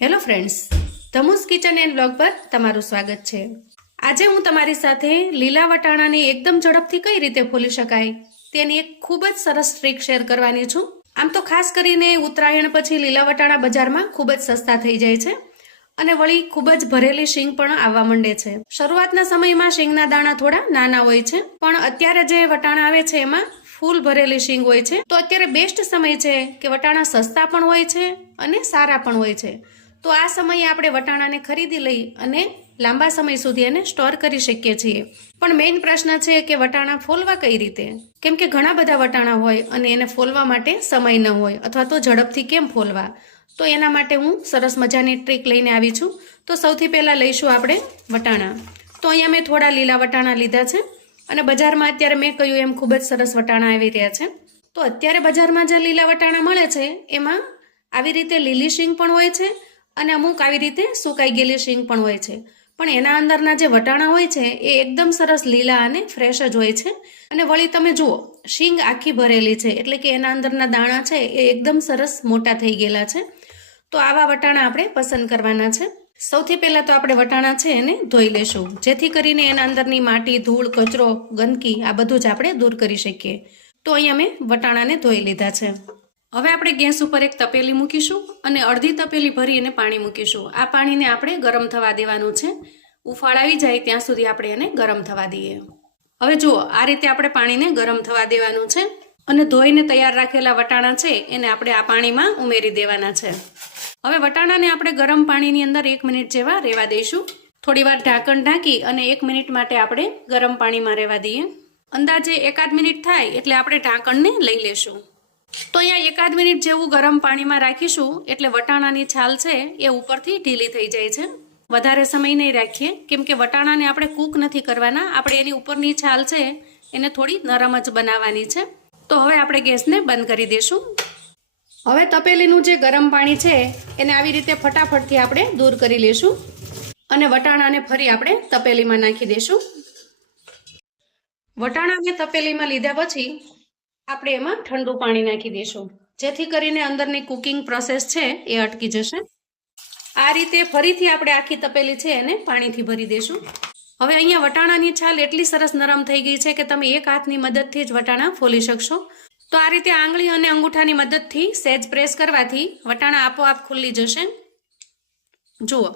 Hello friends ધમુસ kitchen and blog પર તમારું સ્વાગત છે. આજે હું તમારી સાથે લીલા વટાણાને એકદમ ઝડપથી કઈ રીતે ફોલી શકાય તેની એક ખૂબ જ સરસ ટ્રીક શેર કરવાની છું. આમ તો ખાસ કરીને ઉત્તરાયણ પછી લીલા વટાણા બજારમાં ખૂબ જ સસ્તા થઈ જાય છે અને વળી ખૂબ જ ભરેલી શીંગ પણ આવવા માંડે છે. શરૂઆતના સમયમાં શીંગના દાણા થોડા નાના હોય છે, પણ અત્યારે જે વટાણા આવે છે એમાં ફૂલ ભરેલી શીંગ હોય છે. તો અત્યારે બેસ્ટ સમય છે કે વટાણા સસ્તા પણ હોય છે અને સારા પણ હોય છે. તો આ સમયે આપણે વટાણાને ખરીદી લઈ અને લાંબા સમય સુધી એને સ્ટોર કરી શકીએ છીએ. પણ મેઇન પ્રશ્ન છે કે વટાણા ફોલવા કઈ રીતે? કેમ કે ઘણા બધા વટાણા હોય અને એને ફોલવા માટે સમય ન હોય અથવા તો ઝડપથી કેમ ફોલવા? તો એના માટે હું સરસ મજાની ટ્રીક લઈને આવી છું. તો સૌથી પહેલાં લઈશું આપણે વટાણા. તો અહીંયા મેં થોડા લીલા વટાણા લીધા છે અને બજારમાં અત્યારે મેં કહ્યું એમ ખૂબ જ સરસ વટાણા આવી રહ્યા છે. તો અત્યારે બજારમાં જે લીલા વટાણા મળે છે, એમાં આવી રીતે લીલી શીંગ પણ હોય છે અને અમુક આવી રીતે સુકાઈ ગયેલી શીંગ પણ હોય છે. પણ એના અંદરના જે વટાણા હોય છે, એ એકદમ સરસ લીલા અને ફ્રેશ જ હોય છે. અને વળી તમે જુઓ, શીંગ આખી ભરેલી છે, એટલે કે એના અંદરના દાણા છે, એ એકદમ સરસ મોટા થઈ ગયેલા છે. તો આવા વટાણા આપણે પસંદ કરવાના છે. સૌથી પહેલાં તો આપણે વટાણા છે એને ધોઈ લેશું. જેથી કરીને એના અંદરની માટી, ધૂળ, કચરો, ગંદકી આ બધું જ આપણે દૂર કરી શકીએ. તો અહીં અમે વટાણાને ધોઈ લીધા છે. હવે આપણે ગેસ ઉપર એક તપેલી મૂકીશું અને અડધી તપેલી ભરી એને પાણી મૂકીશું. આ પાણીને આપણે ગરમ થવા દેવાનું છે. ઉફાળ આવી જાય ત્યાં સુધી આપણે એને ગરમ થવા દઈએ. હવે જુઓ, આ રીતે આપણે પાણીને ગરમ થવા દેવાનું છે અને ધોઈને તૈયાર રાખેલા વટાણા છે એને આપણે આ પાણીમાં ઉમેરી દેવાના છે. હવે વટાણાને આપણે ગરમ પાણીની અંદર એક મિનિટ જેવા રહેવા દઈશું. થોડીવાર ઢાંકણ ઢાંકી અને એક મિનિટ માટે આપણે ગરમ પાણીમાં રહેવા દઈએ. અંદાજે એકાદ મિનિટ થાય એટલે આપણે ઢાંકણને લઈ લેશું. તો અહીંયા એકાદ મિનિટ જેવું ગરમ પાણીમાં રાખીશું, એટલે વટાણાની છાલ છે એ ઉપરથી ઢીલી થઈ જાય છે. વધારે સમય નહીં રાખીએ, કેમ કે વટાણાને આપણે કૂક નથી કરવાના, આપણે એની ઉપરની છાલ છે, એને થોડી નરમ જ બનાવવાની છે. તો હવે આપણે ગેસને બંધ કરી દઈશું. હવે તપેલીનું જે ગરમ પાણી છે, એને આવી રીતે ફટાફટથી આપણે દૂર કરી લઈશું. અને વટાણાને ફરી આપણે તપેલીમાં નાખી દઈશું. વટાણાને તપેલીમાં લીધા પછી આપણે એમાં ઠંડુ પાણી નાખી દઈશું. જેથી કરીને અંદરની કુકિંગ પ્રોસેસ છે એ અટકી જશે. આ રીતે ફરીથી આપણે આખી તપેલી છે એને પાણીથી ભરી દઈશું. હવે અહીંયા વટાણાની છાલ એટલી સરસ નરમ થઈ ગઈ છે કે તમે એક હાથની મદદથી જ વટાણા ફોલી શકશો. તો આ રીતે આંગળી અને અંગૂઠાની મદદથી સહેજ પ્રેસ કરવાથી વટાણા આપોઆપ ખુલ્લી જશે. જુઓ.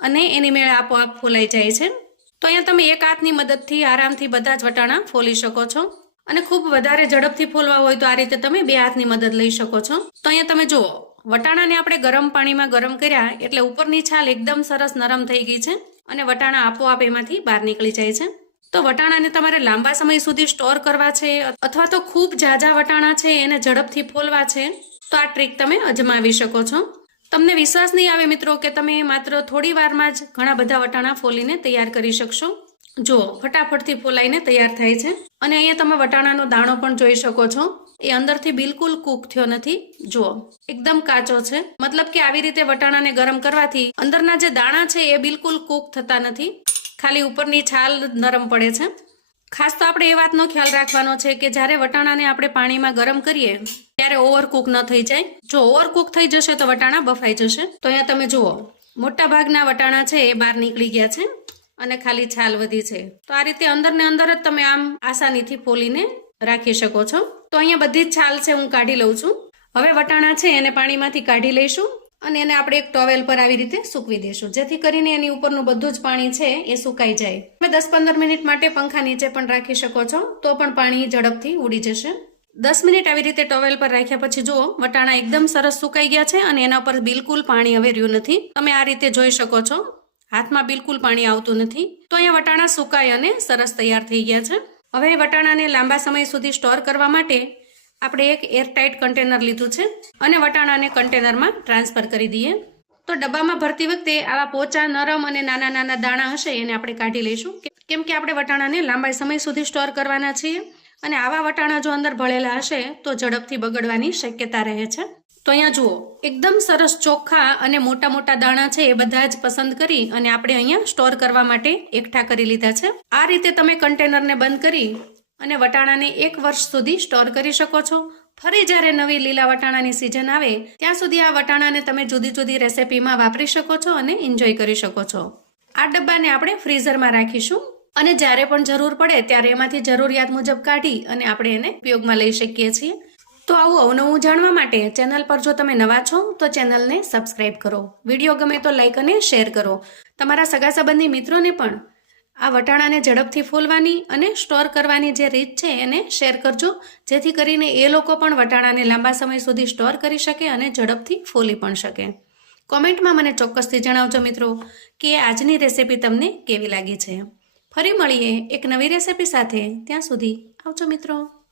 અને એની મેળે આપોઆપ ફોલાઈ જાય છે. તો અહીંયા તમે એક હાથની મદદથી આરામથી બધા જ વટાણા ફોલી શકો છો. અને ખૂબ વધારે ઝડપથી ફોલવા હોય તો આ રીતે તમે બે હાથની મદદ લઈ શકો છો. તો અહીંયા તમે જુઓ, વટાણાને આપણે ગરમ પાણીમાં ગરમ કર્યા એટલે ઉપરની છાલ એકદમ સરસ નરમ થઈ ગઈ છે અને વટાણા આપોઆપ એમાંથી બહાર નીકળી જાય છે. તો વટાણાને તમારે લાંબા સમય સુધી સ્ટોર કરવા છે અથવા તો ખૂબ ઝાઝા વટાણા છે એને ઝડપથી ફોલવા છે, તો આ ટ્રીક તમે અજમાવી શકો છો. તમને વિશ્વાસ નહીં આવે મિત્રો કે તમે માત્ર થોડી વારમાં જ ઘણા બધા વટાણા ફોલીને તૈયાર કરી શકશો. જુઓ, ફટાફટથી ફોલાઈને તૈયાર થાય છે. અને અહીંયા તમે વટાણાનો દાણો પણ જોઈ શકો છો. એ અંદરથી બિલકુલ કૂક થયો નથી. જુઓ, એકદમ કાચો છે. મતલબ કે આવી રીતે વટાણાને ગરમ કરવાથી અંદરના જે દાણા છે એ બિલકુલ કૂક થતા નથી. ખાલી ઉપરની છાલ નરમ પડે છે. ખાસ તો આપણે એ વાતનો ખ્યાલ રાખવાનો છે કે જ્યારે વટાણાને આપણે પાણીમાં ગરમ કરીએ, ત્યારે ઓવરકુક ન થઈ જાય. જો ઓવરકુક થઈ જશે તો વટાણા બફાઈ જશે. તો અહીંયા તમે જુઓ મોટા ભાગના વટાણા છે એ બહાર નીકળી ગયા છે. અને ખાલી છાલ વધી છે. તો આ રીતે અંદર ને અંદર જ તમે આમ આસાનીથી ફોલીને રાખી શકો છો. તો અહીંયા બધી જ છાલ છે હું કાઢી લઉં છું. હવે વટાણા છે એને પાણીમાંથી કાઢી લઈશું અને એને આપણે એક ટોવેલ પર આવી રીતે સૂકવી દઈશું. જેથી કરીને એની ઉપરનું બધું જ પાણી છે એ સુકાઈ જાય. તમે દસ પંદર મિનિટ માટે પંખા નીચે પણ રાખી શકો છો, તો પણ પાણી ઝડપથી ઉડી જશે. દસ મિનિટ આવી રીતે ટોવેલ પર રાખ્યા પછી જુઓ, વટાણા એકદમ સરસ સુકાઈ ગયા છે અને એના પર બિલકુલ પાણી હવે રહ્યું નથી. તમે આ રીતે જોઈ શકો છો. હાથમાં બિલકુલ પાણી આવતું નથી. તો અહીંયા વટાણા સુકાય અને સરસ તૈયાર થઈ ગયા છે. હવે વટાણાને લાંબા સમય સુધી સ્ટોર કરવા માટે આપણે એક એરટાઇટ કન્ટેનર લીધું છે અને વટાણાને કન્ટેનરમાં ટ્રાન્સફર કરી દઈએ. તો ડબ્બામાં ભરતી વખતે આવા પોચા, નરમ અને નાના નાના દાણા હશે એને આપણે કાઢી લઈશું. કેમ કે આપણે વટાણાને લાંબા સમય સુધી સ્ટોર કરવાના છીએ અને આવા વટાણા જો અંદર ભળેલા હશે તો ઝડપથી બગડવાની શક્યતા રહે છે. તો અહીંયા જુઓ, એકદમ સરસ ચોખ્ખા અને મોટા મોટા દાણા છે એ બધા જ પસંદ કરી અને આપણે અહીંયા સ્ટોર કરવા માટે એકઠા કરી લીધા છે. આ રીતે તમે કન્ટેનરને બંધ કરી અને વટાણાને એક વર્ષ સુધી સ્ટોર કરી શકો છો. ફરી જ્યારે નવી લીલા વટાણાની સિઝન આવે, ત્યાં સુધી આ વટાણાને તમે જુદી જુદી રેસિપીમાં વાપરી શકો છો અને એન્જોય કરી શકો છો. આ ડબ્બાને આપણે ફ્રીઝરમાં રાખીશું અને જ્યારે પણ જરૂર પડે ત્યારે એમાંથી જરૂરિયાત મુજબ કાઢી અને આપણે એને ઉપયોગમાં લઈ શકીએ છીએ. તો આવું અવનવું જાણવા માટે ચેનલ પર જો તમે નવા છો, તો ચેનલને સબસ્ક્રાઇબ કરો. વીડિયો ગમે તો લાઇક અને શેર કરો. તમારા સગા સંબંધી મિત્રોને પણ આ વટાણાને ઝડપથી ફોલવાની અને સ્ટોર કરવાની જે રીત છે, એને શેર કરજો. જેથી કરીને એ લોકો પણ વટાણાને લાંબા સમય સુધી સ્ટોર કરી શકે અને ઝડપથી ફોલી પણ શકે. કોમેન્ટમાં મને ચોક્કસથી જણાવજો મિત્રો કે આજની રેસિપી તમને કેવી લાગી છે. ફરી મળીએ એક નવી રેસિપી સાથે. ત્યાં સુધી આવજો મિત્રો.